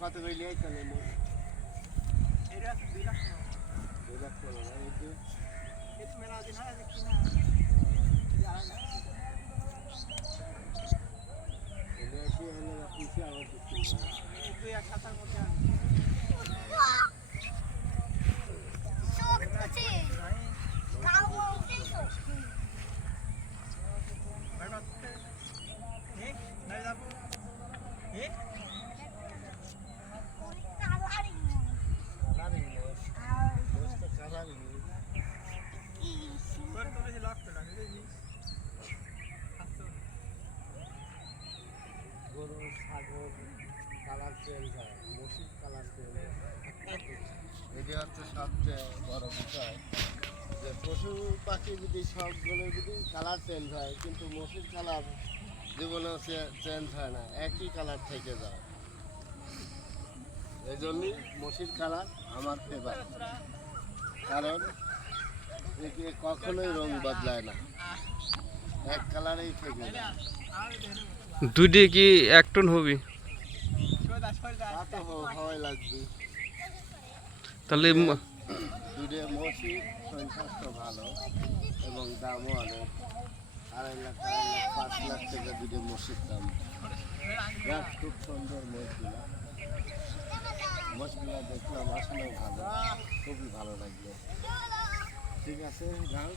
কত করে নিয়ে চলে এটা 2 লাখ 2 লাখ টাকা এটা মেলা দিন হয় দেখি না এটা এসে হলো পিছে আবার দেখি 2-1 মধ্যে শোক আছে কাউ বলতে শোক ঠিক নাই যাবো ঠিক গরু ছাগল কালার চেঞ্জ হয় মসির কালার চেঞ্জ এটি হচ্ছে সবচেয়ে বড় বিষয় যে পশু পাখি যদি সবগুলো যদি কালার চেঞ্জ হয় কিন্তু মসির কালার জীবনেও চেঞ্জ হয় না একই কালার থেকে যায় এই জন্যই মসির কালার আমার ফেভারিট কারণ একে কখনোই রং বদলায় না এক কালারেই থেকে যায় দুইটি কি 1 টন হবে হয় লাগবে তাহলে দুটো মসি স্বাস্থ্য ভালো এবং দামও অনেক 2.5 লাখ 5 লাখ টাকা দুটো মসির দাম খুব সুন্দর মসগুলা দেখলাম আসলেও ভালো খুবই ভালো লাগলো ঠিক আছে যাও